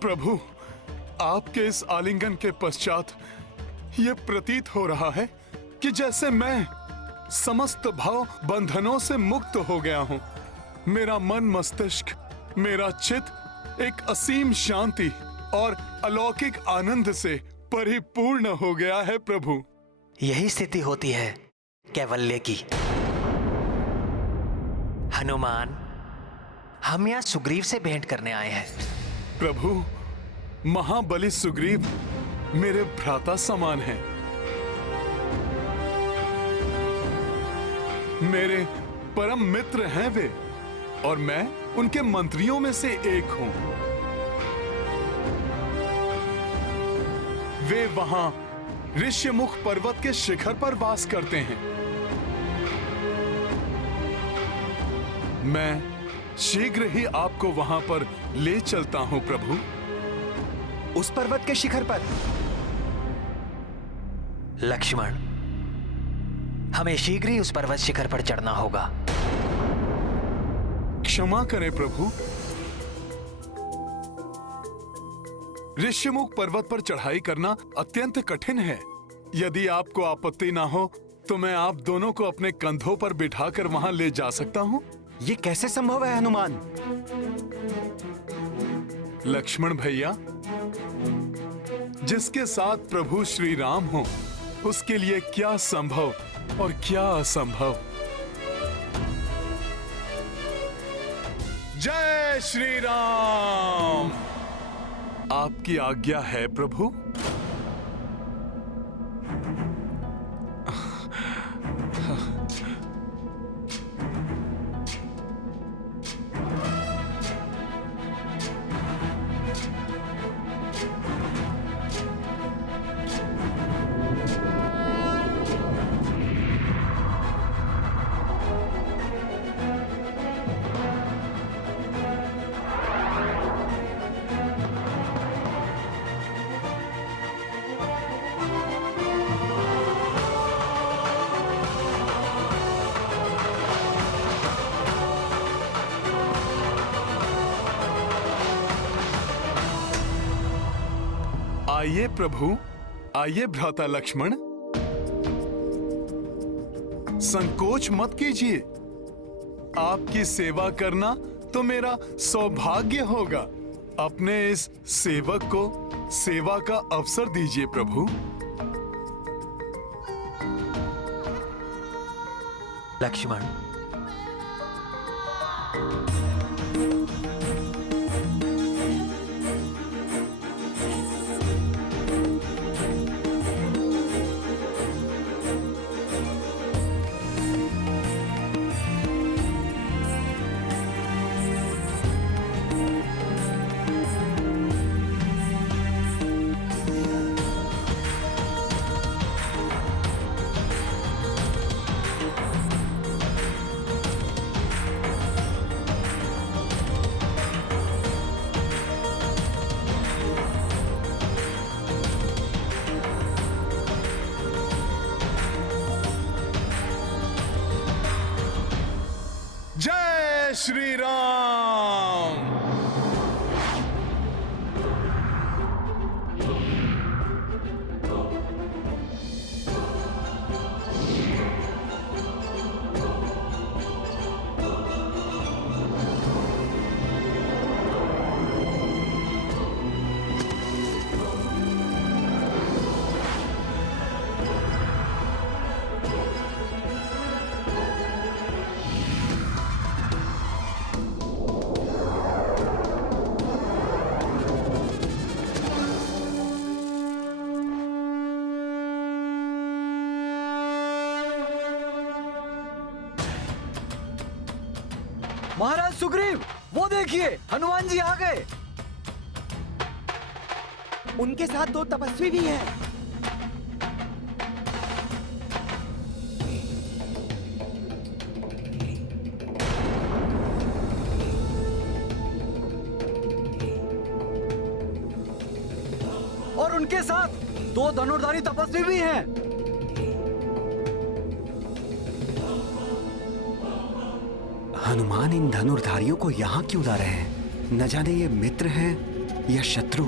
प्रभु, आपके इस आलिंगन के पश्चात ये प्रतीत हो रहा है कि जैसे मैं समस्त भाव बंधनों से मुक्त हो गया हूँ। मेरा मन मस्तिष्क, मेरा चित्त एक असीम शांति और अलौकिक आनंद से परिपूर्ण हो गया है प्रभु। यही स्थिति होती है कैवल्य की। हनुमान, हम यहाँ सुग्रीव से भेंट करने आए हैं। प्रभु, महाबली सुग्रीव मेरे भ्राता समान हैं। मेरे परम मित्र हैं वे, और मैं उनके मंत्रियों में से एक हूं। वे वहां ऋष्यमुख पर्वत के शिखर पर वास करते हैं। मैं शीघ्र ही आपको वहां पर ले चलता हूं प्रभु। उस पर्वत के शिखर पर? लक्ष्मण, हमें शीघ्र ही उस पर्वत शिखर पर चढ़ना होगा। क्षमा करें प्रभु, ऋष्यमुख पर्वत पर चढ़ाई करना अत्यंत कठिन है। यदि आपको आपत्ति ना हो तो मैं आप दोनों को अपने कंधों पर बिठाकर वहां ले जा सकता हूं। ये कैसे संभव है हनुमान? लक्ष्मण भैया, जिसके साथ प्रभु श्री राम हो, उसके लिए क्या संभव और क्या असंभव। जय श्री राम। आपकी आज्ञा है प्रभु। आइए प्रभु, आइए भ्राता लक्ष्मण, संकोच मत कीजिए। आपकी सेवा करना तो मेरा सौभाग्य होगा। अपने इस सेवक को सेवा का अवसर दीजिए प्रभु। लक्ष्मण, जय श्री राम। महाराज सुग्रीव, वो देखिए, हनुमान जी आ गए। उनके साथ दो तपस्वी भी हैं। और उनके साथ दो धनुर्धारी तपस्वी भी हैं। हनुमान इन धनुर्धारियों को यहाँ क्यों ला रहे हैं? न जाने ये मित्र हैं या शत्रु?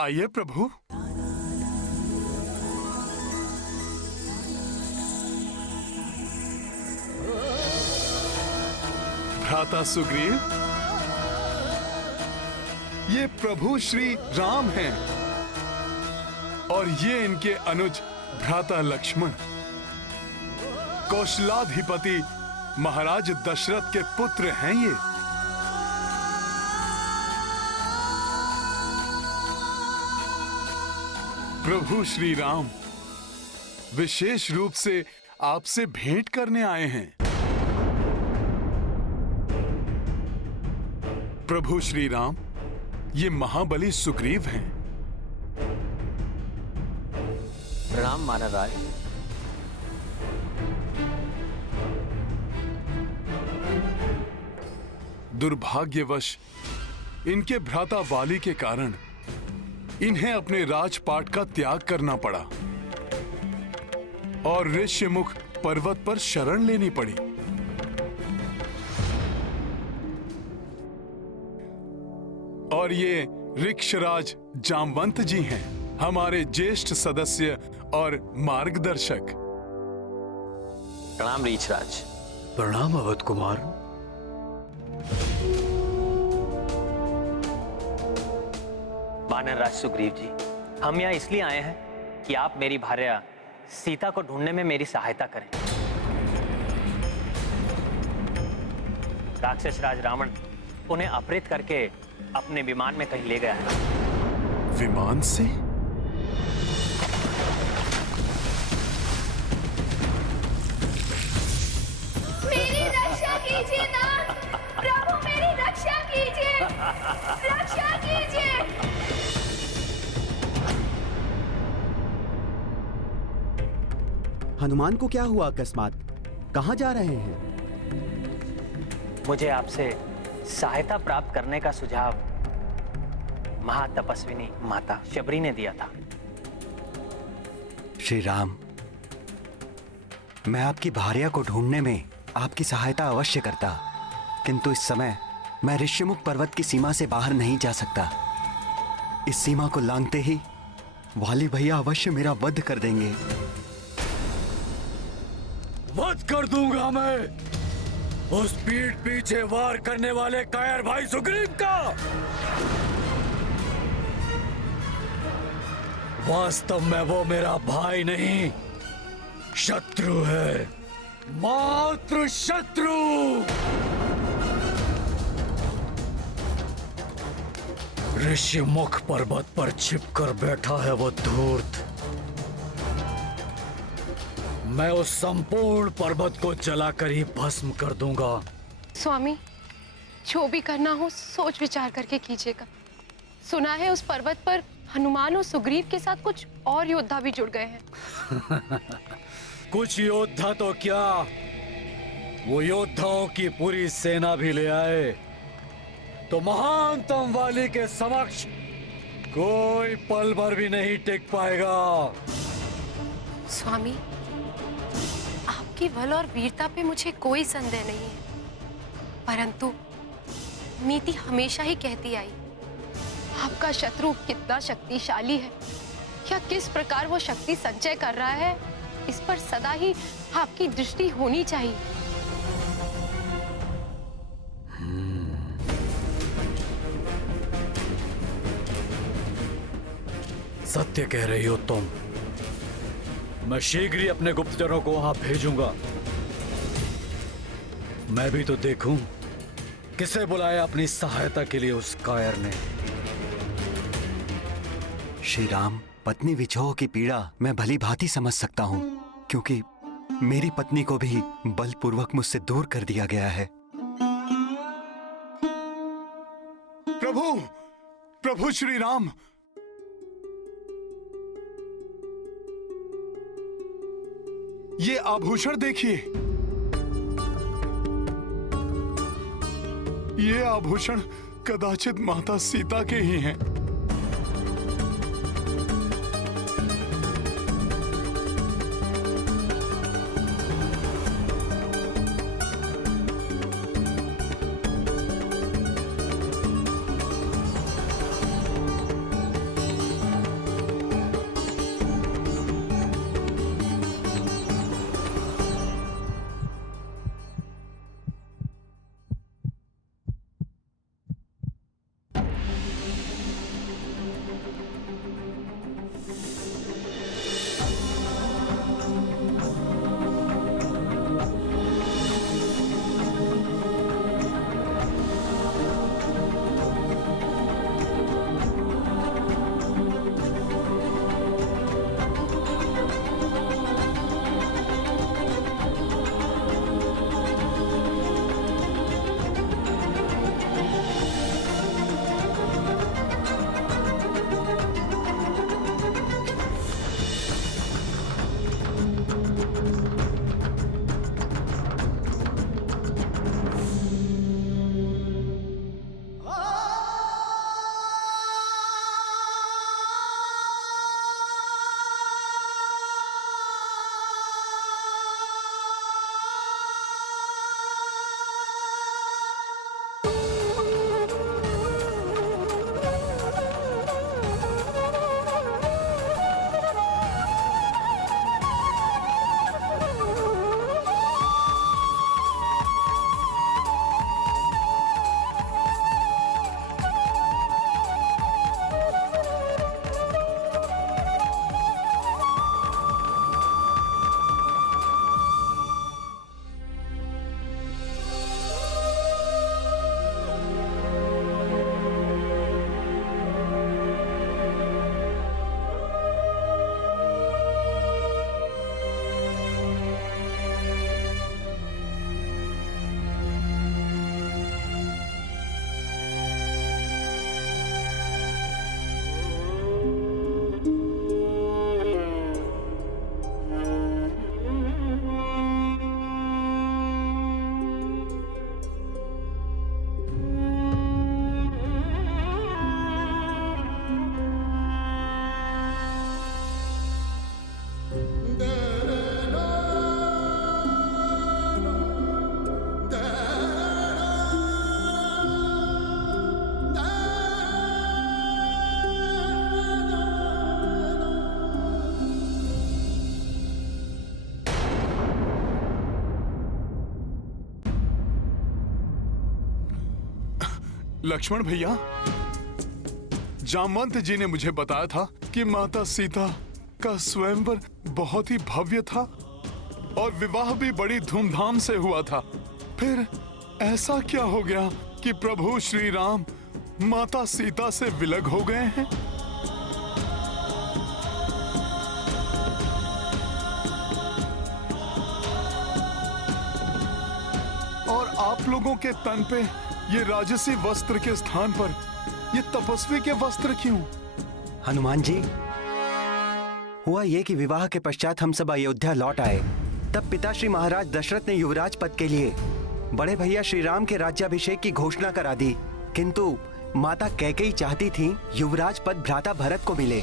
आइए प्रभु। भ्राता सुग्रीव, ये प्रभु श्री राम हैं और ये इनके अनुज भ्राता लक्ष्मण, कौशलाधिपति महाराज दशरथ के पुत्र हैं ये। प्रभु श्री राम विशेष रूप से आपसे भेंट करने आए हैं। प्रभु श्री राम, ये महाबली सुग्रीव हैं। प्रणाम मानवराज। दुर्भाग्यवश इनके भ्राता वाली के कारण इन्हें अपने राजपाट का त्याग करना पड़ा और ऋष्यमुख पर्वत पर शरण लेनी पड़ी। और ये ऋक्षराज जामवंत जी हैं, हमारे ज्येष्ठ सदस्य और मार्गदर्शक। प्रणाम ऋक्षराज। प्रणाम अवध कुमार। वानरराज सुग्रीव जी, हम यहाँ इसलिए आए हैं कि आप मेरी भार्या सीता को ढूंढने में मेरी सहायता करें। राक्षस राज रावण उन्हें अपहृत करके अपने विमान में कहीं ले गया है। विमान से? मेरी रक्षा कीजिए नाथ, प्रभु मेरी रक्षा कीजिए, रक्षा कीजिए। हनुमान को क्या हुआ अकस्मात? कहाँ जा रहे हैं? मुझे आपसे सहायता प्राप्त करने का सुझाव महातपस्विनी माता शबरी ने दिया था। श्री राम, मैं आपकी भार्या को ढूंढने में आपकी सहायता अवश्य करता, किंतु इस समय मैं ऋष्यमुख पर्वत की सीमा से बाहर नहीं जा सकता। इस सीमा को लांघते ही वाली भैया अवश्य मेरा वध कर देंगे। वध कर दूंगा मैं उस पीठ पीछे वार करने वाले कायर भाई सुग्रीव का। वास्तव में वो मेरा भाई नहीं, शत्रु है, मात्र शत्रु। ऋषिमुख पर्वत पर छिपकर बैठा है वो धूर्त। मैं उस संपूर्ण पर्वत को जलाकर ही भस्म कर दूंगा। स्वामी, जो भी करना हो सोच विचार करके कीजिएगा। सुना है उस पर्वत पर हनुमान और सुग्रीव के साथ कुछ और योद्धा भी जुड़ गए हैं। कुछ योद्धा तो क्या, वो योद्धाओं की पूरी सेना भी ले आए तो महानतम वाली के समक्ष कोई पल भर भी नहीं टिक पाएगा। स्वामी, आपकी बल और वीरता पे मुझे कोई संदेह नहीं है, परंतु नीति हमेशा ही कहती आई, आपका शत्रु कितना शक्तिशाली है या किस प्रकार वो शक्ति संचय कर रहा है, इस पर सदा ही आपकी दृष्टि होनी चाहिए। सत्य कह रही हो तुम। मैं शीघ्र ही अपने गुप्तचरों को वहां भेजूंगा। मैं भी तो देखूं किसे बुलाया अपनी सहायता के लिए उस कायर ने। श्री राम, पत्नी विछोह की पीड़ा मैं भली भांति समझ सकता हूँ, क्योंकि मेरी पत्नी को भी बलपूर्वक मुझसे दूर कर दिया गया है। प्रभु, प्रभु श्री राम, ये आभूषण देखिए। ये आभूषण कदाचित माता सीता के ही हैं। लक्ष्मण भैया, जामवंत जी ने मुझे बताया था कि माता सीता का स्वयंवर बहुत ही भव्य था और विवाह भी बड़ी धूमधाम से हुआ था। फिर ऐसा क्या हो गया कि प्रभु श्री राम माता सीता से विलग हो गए हैं? और आप लोगों के तन पे ये राजसी वस्त्र के स्थान पर ये तपस्वी के वस्त्र क्यों? हनुमान जी, हुआ ये कि विवाह के पश्चात हम सब अयोध्या लौट आए। तब पिता श्री महाराज दशरथ ने युवराज पद के लिए बड़े भैया श्री राम के राज्याभिषेक की घोषणा करा दी, किंतु माता कैकेयी चाहती थी युवराज पद भ्राता भरत को मिले।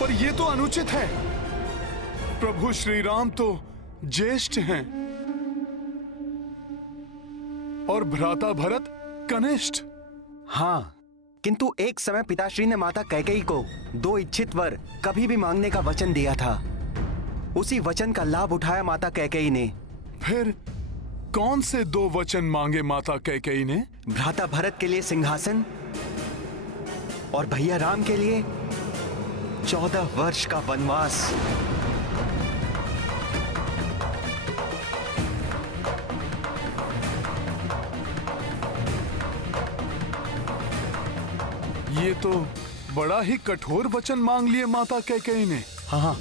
पर ये तो अनुचित है। प्रभु श्री राम तो ज्येष्ठ हैं और भ्राता भरत कनिष्ठ। हाँ, किंतु एक समय पिताश्री ने माता कैकेयी को 2 इच्छित वर कभी भी मांगने का वचन दिया था। उसी वचन का लाभ उठाया माता कैकेयी ने। फिर कौन से 2 वचन मांगे माता कैकेयी ने? भ्राता भरत के लिए सिंहासन और भैया राम के लिए 14 वर्ष का वनवास। ये तो बड़ा ही कठोर वचन मांग लिए माता कैकेयी ने। हाँ,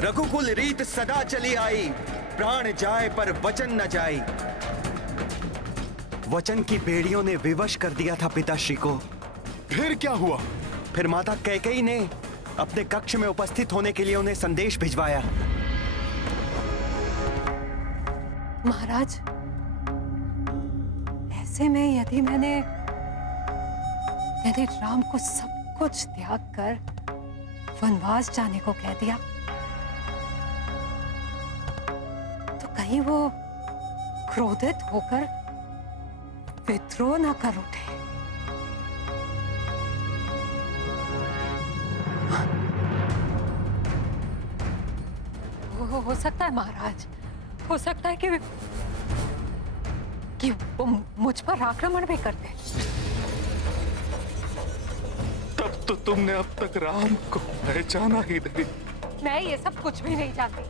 रघुकुल रीत सदा चली आई, प्राण जाए पर वचन न जाई। वचन की बेड़ियों ने विवश कर दिया था पिताश्री को। फिर क्या हुआ? फिर माता कैकेयी ने अपने कक्ष में उपस्थित होने के लिए उन्हें संदेश भिजवाया। महाराज, ऐसे में यदि मैंने राम को सब कुछ त्याग कर वनवास जाने को कह दिया, तो कहीं वो क्रोधित होकर विद्रोह न कर उठे। हो सकता है महाराज, हो सकता है कि वो मुझ पर आक्रमण भी कर दे। तब तो तुमने अब तक राम को पहचाना ही नहीं। मैं ये सब कुछ भी नहीं जानती।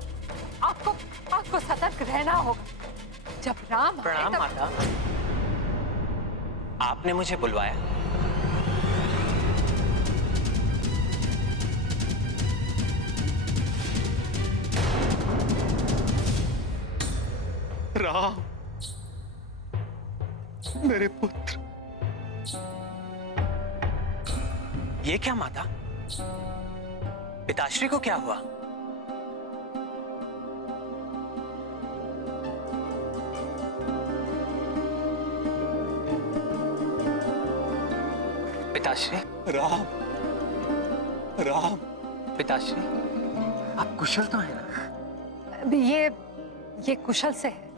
आपको सतर्क रहना होगा। जब राम आए प्रणाम माता, आपने मुझे बुलवाया? राम, मेरे पुत्र। ये क्या माता? पिताश्री को क्या हुआ? पिताश्री। राम, राम। पिताश्री, आप कुशल तो हैं ना? ये कुशल से है,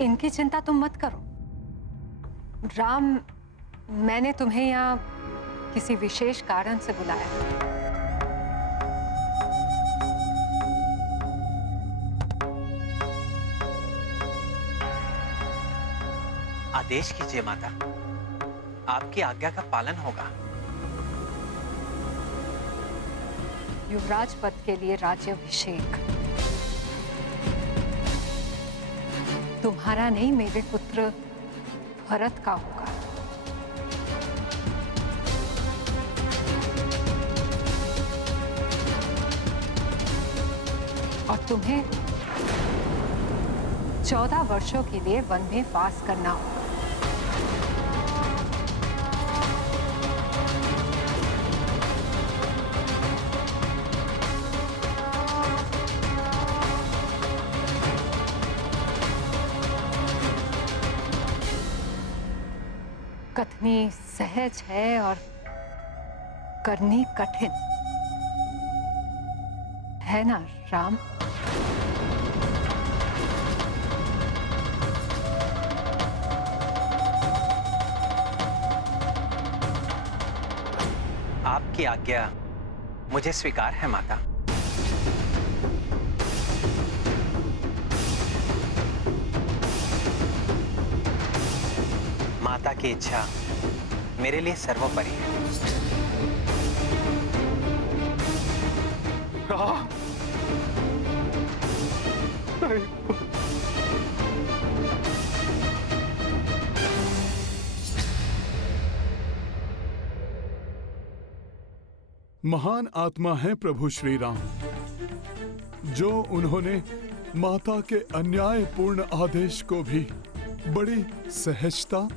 इनकी चिंता तुम मत करो। राम, मैंने तुम्हें यहाँ किसी विशेष कारण से बुलाया। आदेश कीजिए माता, आपकी आज्ञा का पालन होगा। युवराज पद के लिए राज्याभिषेक तुम्हारा नहीं, मेरे पुत्र भरत का होगा। और तुम्हें 14 वर्षों के लिए वन में वास करना होगा। कथनी सहज है और करनी कठिन है ना राम? आपकी आज्ञा मुझे स्वीकार है माता। की इच्छा मेरे लिए सर्वोपरि है। महान आत्मा है प्रभु श्री राम, जो उन्होंने माता के अन्यायपूर्ण आदेश को भी बड़ी सहजता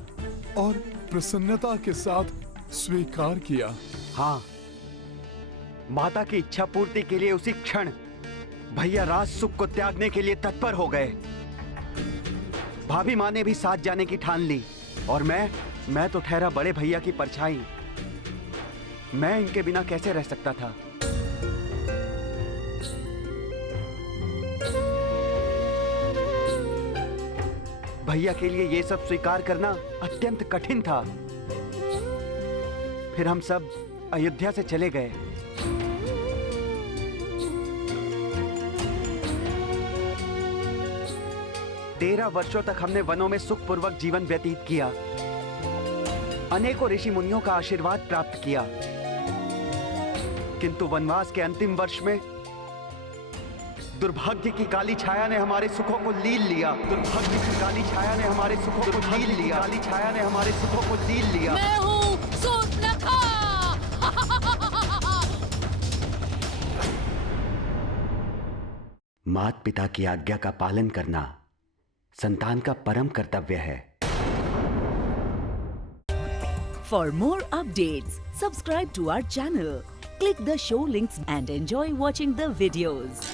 और प्रसन्नता के साथ स्वीकार किया। हाँ, माता की इच्छा पूर्ति के लिए उसी क्षण भैया राज सुख को त्यागने के लिए तत्पर हो गए। भाभी माँ ने भी साथ जाने की ठान ली और मैं तो ठहरा बड़े भैया की परछाई। मैं इनके बिना कैसे रह सकता था। भैया के लिए ये सब स्वीकार करना अत्यंत कठिन था। फिर हम सब अयोध्या से चले गए। तेरह वर्षों तक हमने वनों में सुखपूर्वक जीवन व्यतीत किया, अनेकों ऋषि मुनियों का आशीर्वाद प्राप्त किया, किंतु वनवास के अंतिम वर्ष में दुर्भाग्य की काली छाया ने हमारे सुखों को लील लिया। दुर्भाग्य की काली छाया ने हमारे सुखों को लील लिया। काली छाया ने हमारे सुखों को लील लिया। मैं हूँ सूर्पनखा। माता पिता की आज्ञा का पालन करना संतान का परम कर्तव्य है। For more updates, subscribe to our channel, click the show links and enjoy watching the videos.